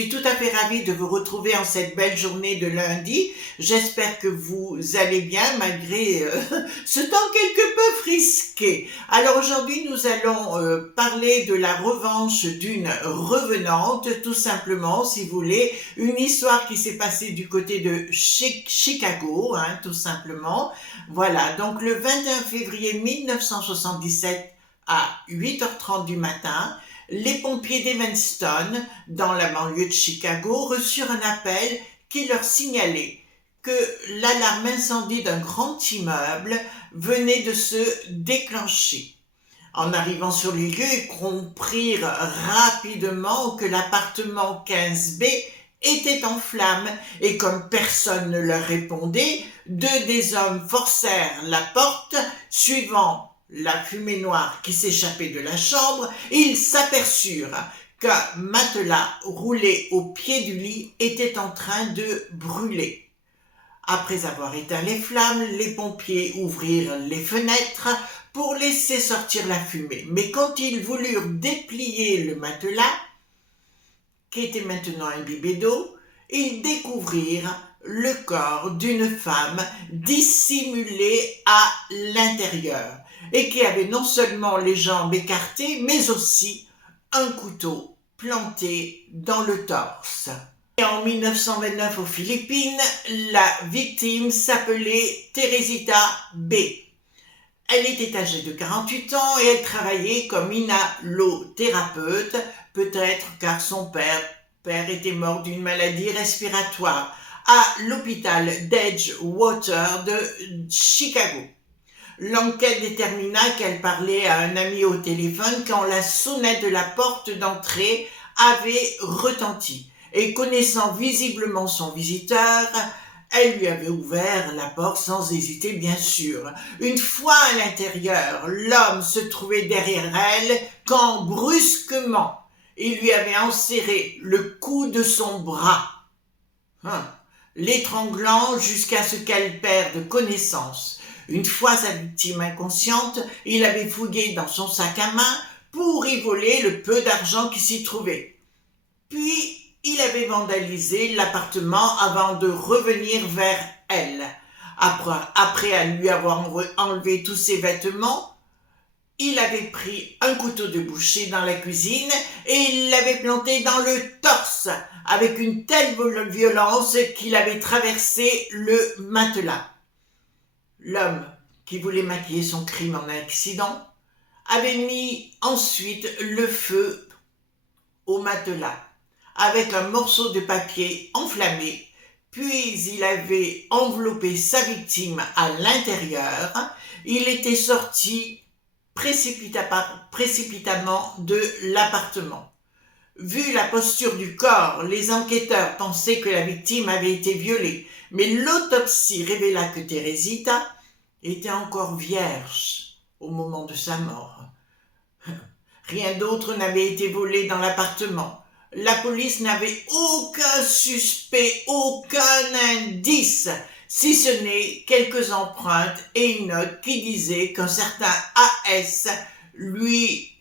suis tout à fait ravie de vous retrouver en cette belle journée de lundi. J'espère que vous allez bien malgré ce temps quelque peu frisqué. Alors aujourd'hui, nous allons parler de la revanche d'une revenante, tout simplement, si vous voulez. Une histoire qui s'est passée du côté de Chicago, tout simplement. Voilà, donc le 21 février 1977 à 8h30 du matin, les pompiers d'Evanston, dans la banlieue de Chicago, reçurent un appel qui leur signalait que l'alarme incendie d'un grand immeuble venait de se déclencher. En arrivant sur les lieux, ils comprirent rapidement que l'appartement 15B était en flammes et comme personne ne leur répondait, deux des hommes forcèrent la porte, suivant la fumée noire qui s'échappait de la chambre, ils s'aperçurent qu'un matelas roulé au pied du lit était en train de brûler. Après avoir éteint les flammes, les pompiers ouvrirent les fenêtres pour laisser sortir la fumée. Mais quand ils voulurent déplier le matelas, qui était maintenant imbibé d'eau, ils découvrirent le corps d'une femme dissimulée à l'intérieur et qui avait non seulement les jambes écartées, mais aussi un couteau planté dans le torse. Et en 1929 aux Philippines, la victime s'appelait Teresita B. Elle était âgée de 48 ans et elle travaillait comme inhalothérapeute, peut-être car son père était mort d'une maladie respiratoire, à l'hôpital d'Edgewater de Chicago. L'enquête détermina qu'elle parlait à un ami au téléphone quand la sonnette de la porte d'entrée avait retenti. Et connaissant visiblement son visiteur, elle lui avait ouvert la porte sans hésiter, bien sûr. Une fois à l'intérieur, l'homme se trouvait derrière elle quand brusquement, il lui avait enserré le cou de son bras, l'étranglant jusqu'à ce qu'elle perde connaissance. Une fois sa victime inconsciente, il avait fouillé dans son sac à main pour y voler le peu d'argent qui s'y trouvait. Puis, il avait vandalisé l'appartement avant de revenir vers elle. Après lui avoir enlevé tous ses vêtements, il avait pris un couteau de boucher dans la cuisine et il l'avait planté dans le torse avec une telle violence qu'il avait traversé le matelas. L'homme, qui voulait maquiller son crime en accident, avait mis ensuite le feu au matelas avec un morceau de papier enflammé, puis il avait enveloppé sa victime à l'intérieur. Il était sorti précipitamment de l'appartement. Vu la posture du corps, les enquêteurs pensaient que la victime avait été violée, mais l'autopsie révéla que Teresita était encore vierge au moment de sa mort. Rien d'autre n'avait été volé dans l'appartement. La police n'avait aucun suspect, aucun indice, si ce n'est quelques empreintes et une note qui disait qu'un certain AS lui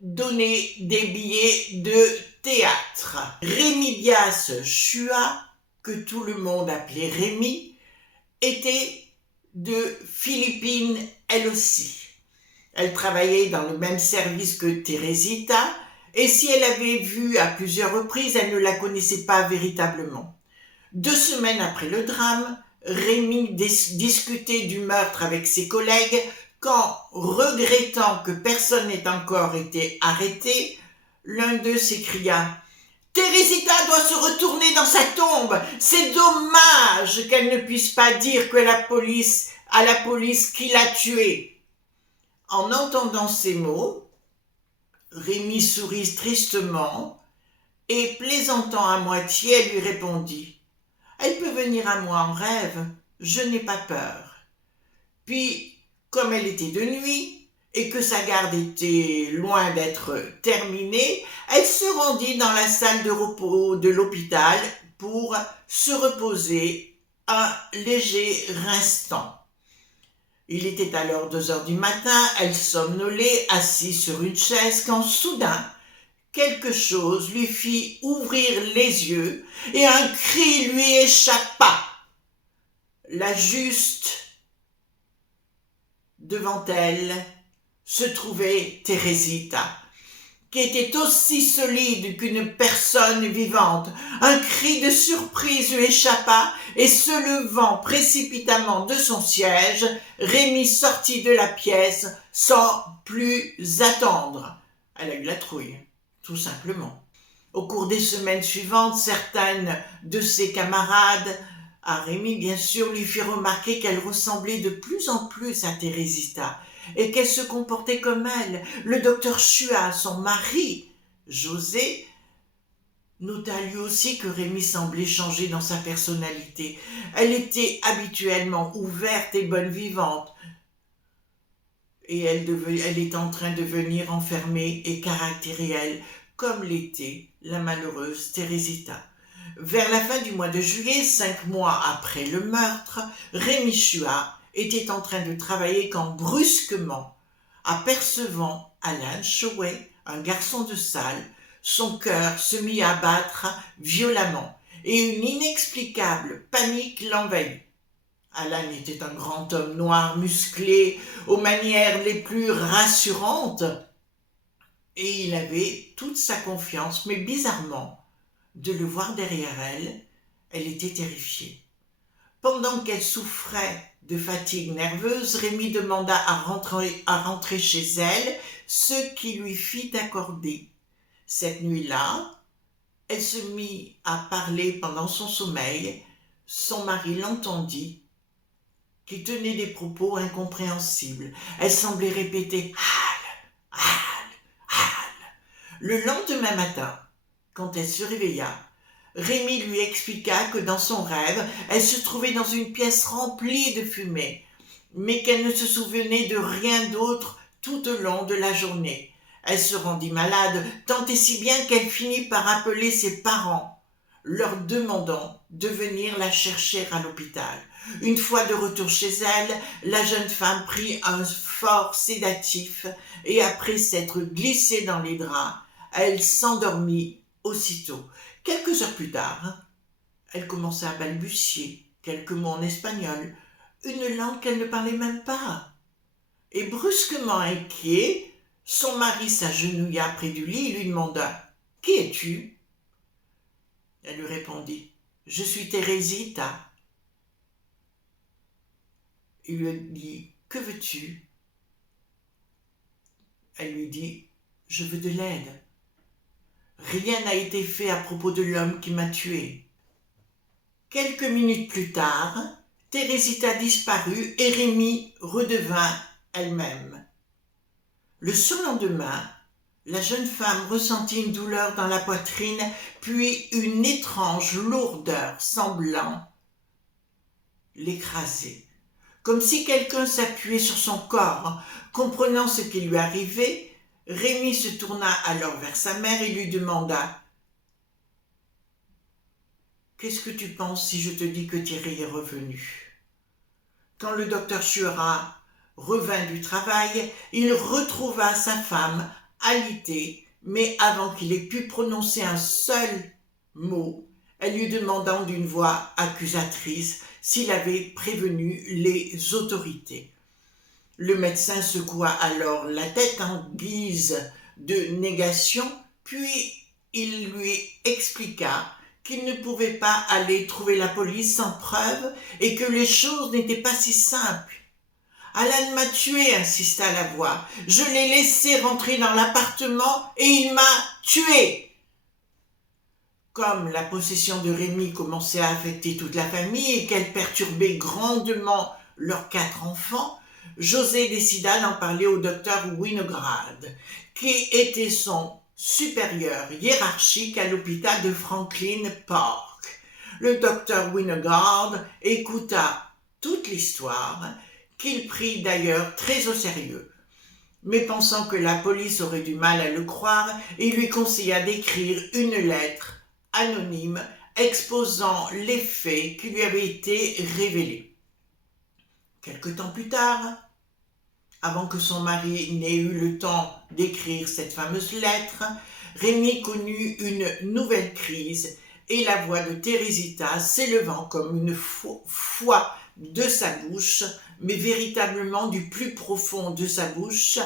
donnait des billets de théâtre. Rémi Bias Chua, que tout le monde appelait Rémi, était de Philippines elle aussi. Elle travaillait dans le même service que Teresita, et si elle avait vu à plusieurs reprises, elle ne la connaissait pas véritablement. 2 semaines après le drame, Rémi discutait du meurtre avec ses collègues quand, regrettant que personne n'ait encore été arrêté, l'un d'eux s'écria « Teresita doit se retourner dans sa tombe. C'est dommage qu'elle ne puisse pas dire à la police qui l'a tuée. » En entendant ces mots, Rémi sourit tristement et, plaisantant à moitié, elle lui répondit « Elle peut venir à moi en rêve, je n'ai pas peur. » Puis, comme elle était de nuit et que sa garde était loin d'être terminée, elle se rendit dans la salle de repos de l'hôpital pour se reposer un léger instant. Il était alors 2h du matin, elle somnolait, assise sur une chaise, quand soudain, quelque chose lui fit ouvrir les yeux et un cri lui échappa. Là, juste devant elle, se trouvait Teresita, qui était aussi solide qu'une personne vivante. Un cri de surprise lui échappa et se levant précipitamment de son siège, Rémi sortit de la pièce sans plus attendre. Elle a eu la trouille, tout simplement. Au cours des semaines suivantes, certaines de ses camarades, à Rémi bien sûr, lui firent remarquer qu'elle ressemblait de plus en plus à Teresita et qu'elle se comportait comme elle. Le docteur Chua, son mari, José, nota lui aussi que Rémi semblait changer dans sa personnalité. Elle était habituellement ouverte et bonne vivante, et elle est en train de devenir enfermée et caractérielle, comme l'était la malheureuse Teresita. Vers la fin du mois de juillet, 5 mois après le meurtre, Rémi Chua était en train de travailler quand brusquement, apercevant Alan Showey, un garçon de salle, son cœur se mit à battre violemment et une inexplicable panique l'envahit. Alan était un grand homme noir musclé, aux manières les plus rassurantes, et il avait toute sa confiance, mais bizarrement, de le voir derrière elle, elle était terrifiée. Pendant qu'elle souffrait de fatigue nerveuse, Rémi demanda à rentrer chez elle, ce qui lui fit accorder. Cette nuit-là, elle se mit à parler pendant son sommeil. Son mari l'entendit, qui tenait des propos incompréhensibles. Elle semblait répéter « Hal, Hal, Hal ». Le lendemain matin, quand elle se réveilla, Rémi lui expliqua que dans son rêve, elle se trouvait dans une pièce remplie de fumée, mais qu'elle ne se souvenait de rien d'autre tout au long de la journée. Elle se rendit malade, tant et si bien qu'elle finit par appeler ses parents, leur demandant de venir la chercher à l'hôpital. Une fois de retour chez elle, la jeune femme prit un fort sédatif et après s'être glissée dans les draps, elle s'endormit aussitôt. Quelques heures plus tard, elle commença à balbutier quelques mots en espagnol, une langue qu'elle ne parlait même pas. Et brusquement inquiet, son mari s'agenouilla près du lit et lui demanda « Qui es-tu » Elle lui répondit « Je suis Teresita ». Il lui dit « Que veux-tu » Elle lui dit « Je veux de l'aide. Rien n'a été fait à propos de l'homme qui m'a tué. » Quelques minutes plus tard, Teresita disparut et Rémi redevint elle-même. Le surlendemain, la jeune femme ressentit une douleur dans la poitrine, puis une étrange lourdeur semblant l'écraser, comme si quelqu'un s'appuyait sur son corps. Comprenant ce qui lui arrivait, Rémi se tourna alors vers sa mère et lui demanda « Qu'est-ce que tu penses si je te dis que Thierry est revenu ?» Quand le docteur Chua revint du travail, il retrouva sa femme alitée, mais avant qu'il ait pu prononcer un seul mot, elle lui demandant d'une voix accusatrice s'il avait prévenu les autorités. Le médecin secoua alors la tête en guise de négation, puis il lui expliqua qu'il ne pouvait pas aller trouver la police sans preuve et que les choses n'étaient pas si simples. « Alan m'a tué, » insista la voix. « Je l'ai laissé rentrer dans l'appartement et il m'a tué. » Comme la possession de Rémi commençait à affecter toute la famille et qu'elle perturbait grandement leurs 4 enfants, José décida d'en parler au docteur Winograd, qui était son supérieur hiérarchique à l'hôpital de Franklin Park. Le docteur Winograd écouta toute l'histoire, qu'il prit d'ailleurs très au sérieux. Mais pensant que la police aurait du mal à le croire, il lui conseilla d'écrire une lettre anonyme exposant les faits qui lui avaient été révélés. Quelque temps plus tard, avant que son mari n'ait eu le temps d'écrire cette fameuse lettre, Rémi connut une nouvelle crise et la voix de Teresita s'élevant comme une foi de sa bouche, mais véritablement du plus profond de sa bouche,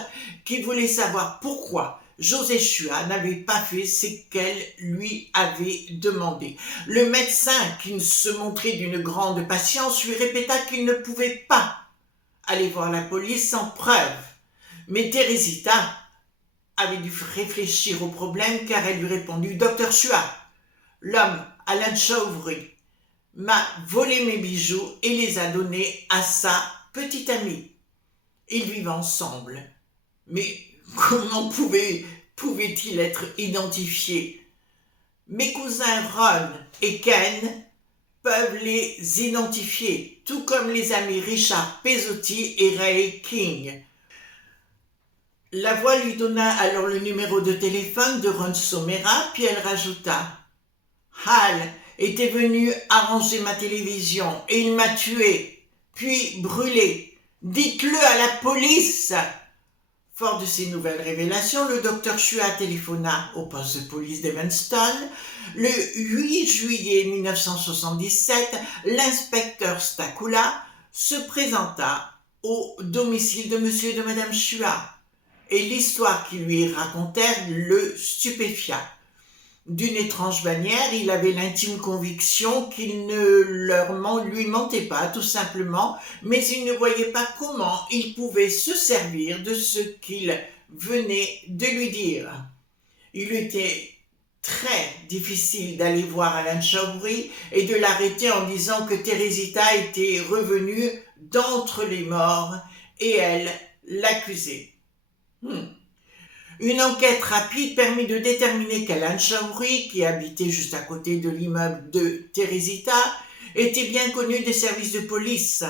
qui voulait savoir pourquoi Joséphua n'avait pas fait ce qu'elle lui avait demandé. Le médecin, qui se montrait d'une grande patience, lui répéta qu'il ne pouvait pas aller voir la police sans preuve. Mais Teresita avait dû réfléchir au problème car elle lui répondit « Docteur Chua, l'homme Alan Chowdhury m'a volé mes bijoux et les a donnés à sa petite amie. Ils vivent ensemble. Mais comment pouvait-il être identifié? Mes cousins Ron et Ken peuvent les identifier, tout comme les amis Richard Pesotti et Ray King. » La voix lui donna alors le numéro de téléphone de Ron Somera, puis elle rajouta « Hal était venu arranger ma télévision et il m'a tué, puis brûlé. Dites-le à la police !» Fort de ces nouvelles révélations, le docteur Chua téléphona au poste de police d'Evanston. Le 8 juillet 1977, l'inspecteur Stakula se présenta au domicile de monsieur et de madame Chua et l'histoire qu'ils lui racontèrent le stupéfia. D'une étrange manière, il avait l'intime conviction qu'il ne lui mentait pas, tout simplement, mais il ne voyait pas comment il pouvait se servir de ce qu'il venait de lui dire. Il lui était très difficile d'aller voir Alan Chowdhury et de l'arrêter en disant que Teresita était revenue d'entre les morts et elle l'accusait. Une enquête rapide permit de déterminer qu'Alan Chowdhury, qui habitait juste à côté de l'immeuble de Teresita, était bien connu des services de police.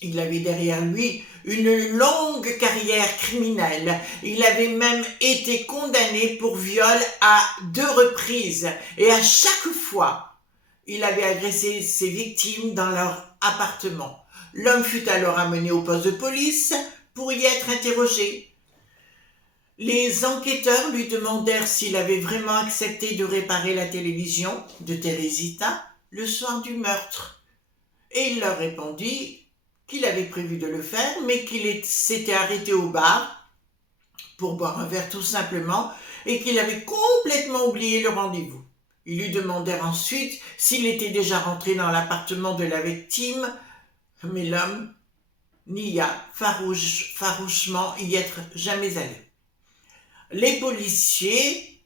Il avait derrière lui une longue carrière criminelle. Il avait même été condamné pour viol à 2 reprises et à chaque fois, il avait agressé ses victimes dans leur appartement. L'homme fut alors amené au poste de police pour y être interrogé. Les enquêteurs lui demandèrent s'il avait vraiment accepté de réparer la télévision de Teresita le soir du meurtre. Et il leur répondit qu'il avait prévu de le faire, mais qu'il s'était arrêté au bar pour boire un verre tout simplement et qu'il avait complètement oublié le rendez-vous. Ils lui demandèrent ensuite s'il était déjà rentré dans l'appartement de la victime, mais l'homme nia farouchement y être jamais allé. Les policiers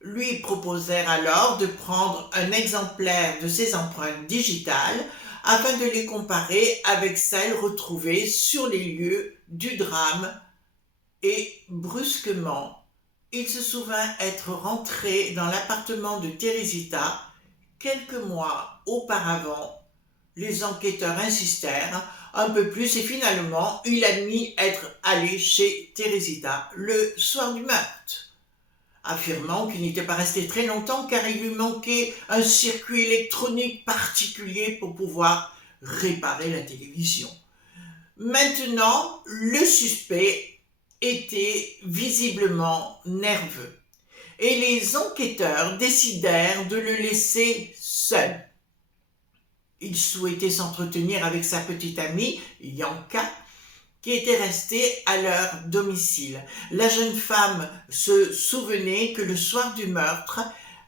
lui proposèrent alors de prendre un exemplaire de ses empreintes digitales afin de les comparer avec celles retrouvées sur les lieux du drame et brusquement, il se souvint être rentré dans l'appartement de Teresita quelques mois auparavant. Les enquêteurs insistèrent un peu plus et finalement, il admit être allé chez Teresita le soir du meurtre, affirmant qu'il n'était pas resté très longtemps car il lui manquait un circuit électronique particulier pour pouvoir réparer la télévision. Maintenant, le suspect était visiblement nerveux et les enquêteurs décidèrent de le laisser seul. Il souhaitait s'entretenir avec sa petite amie, Yanka, qui était restée à leur domicile. La jeune femme se souvenait que le soir du meurtre,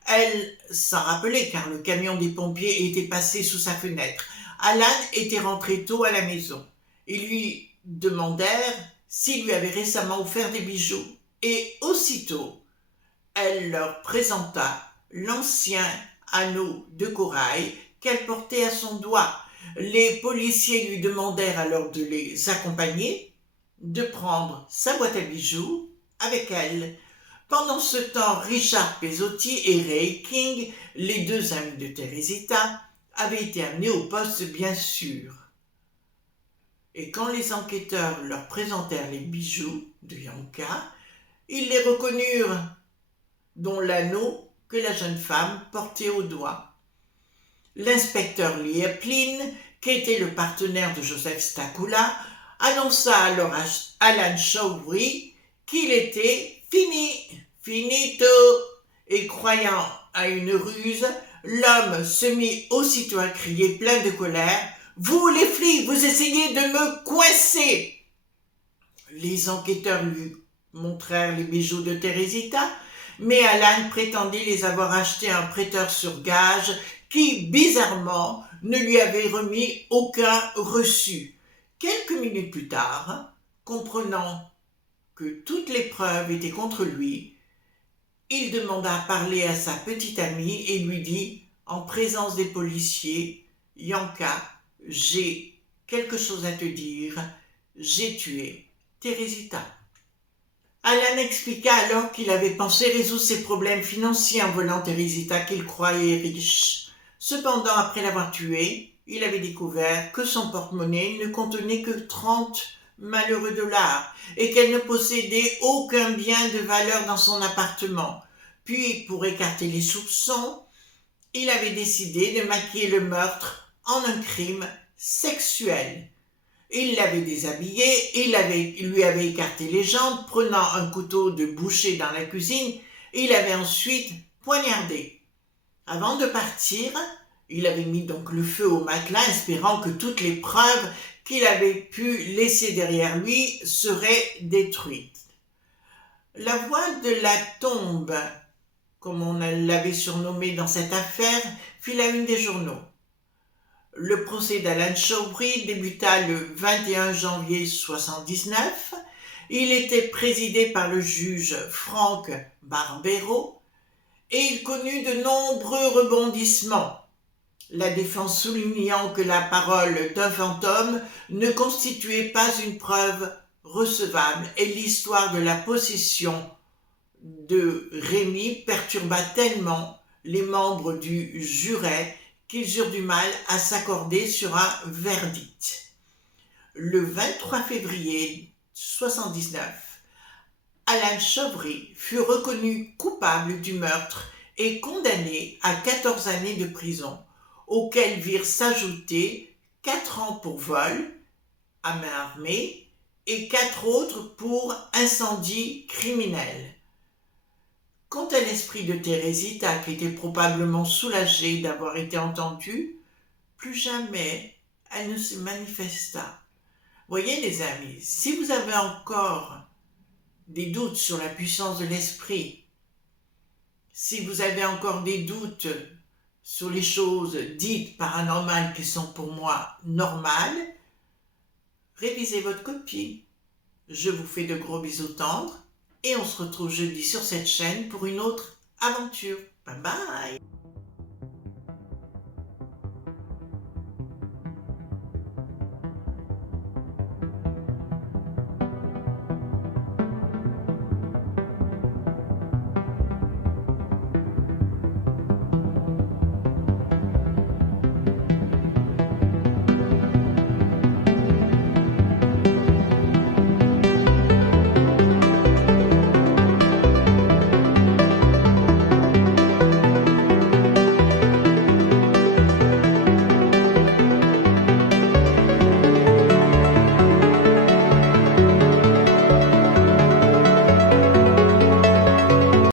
elle s'en rappelait car le camion des pompiers était passé sous sa fenêtre. Alan était rentré tôt à la maison. Ils lui demandèrent s'il lui avait récemment offert des bijoux. Et aussitôt, elle leur présenta l'ancien anneau de corail qu'elle portait à son doigt. Les policiers lui demandèrent alors de les accompagner, de prendre sa boîte à bijoux avec elle. Pendant ce temps, Richard Pesotti et Ray King, les 2 amis de Teresita, avaient été amenés au poste bien sûr. Et quand les enquêteurs leur présentèrent les bijoux de Yanka, ils les reconnurent, dont l'anneau que la jeune femme portait au doigt. L'inspecteur Lieplin, qui était le partenaire de Joseph Stakula, annonça alors à Alan Chowdhury qu'il était Finito. Et croyant à une ruse, l'homme se mit aussitôt à crier plein de colère: « Vous les flics, vous essayez de me coincer !» Les enquêteurs lui montrèrent les bijoux de Teresita, mais Alan prétendit les avoir achetés à un prêteur sur gage qui, bizarrement, ne lui avait remis aucun reçu. Quelques minutes plus tard, comprenant que toutes les preuves étaient contre lui, il demanda à parler à sa petite amie et lui dit, en présence des policiers: « Yanka, j'ai quelque chose à te dire, j'ai tué Teresita. » Alan expliqua alors qu'il avait pensé résoudre ses problèmes financiers en volant Teresita qu'il croyait riche. Cependant, après l'avoir tuée, il avait découvert que son porte-monnaie ne contenait que 30 malheureux dollars et qu'elle ne possédait aucun bien de valeur dans son appartement. Puis, pour écarter les soupçons, il avait décidé de maquiller le meurtre en un crime sexuel. Il l'avait déshabillée, il lui avait écarté les jambes, prenant un couteau de boucher dans la cuisine, il avait ensuite poignardé. Avant de partir, il avait mis donc le feu au matelas, espérant que toutes les preuves qu'il avait pu laisser derrière lui seraient détruites. La voix de la tombe, comme on l'avait surnommé dans cette affaire, fit la une des journaux. Le procès d'Alan Showery débuta le 21 janvier 1979. Il était présidé par le juge Frank Barbero et il connut de nombreux rebondissements. La défense soulignant que la parole d'un fantôme ne constituait pas une preuve recevable et l'histoire de la possession de Rémy perturba tellement les membres du jury qu'ils eurent du mal à s'accorder sur un verdict. Le 23 février 1979, Alan Showery fut reconnu coupable du meurtre et condamné à 14 années de prison, auxquelles virent s'ajouter 4 ans pour vol à main armée et 4 autres pour incendie criminel. Quant à l'esprit de Teresita, qui était probablement soulagée d'avoir été entendue, plus jamais elle ne se manifesta. Voyez les amis, si vous avez encore des doutes sur la puissance de l'esprit, si vous avez encore des doutes sur les choses dites paranormales qui sont pour moi normales, révisez votre copie. Je vous fais de gros bisous tendres et on se retrouve jeudi sur cette chaîne pour une autre aventure. Bye bye!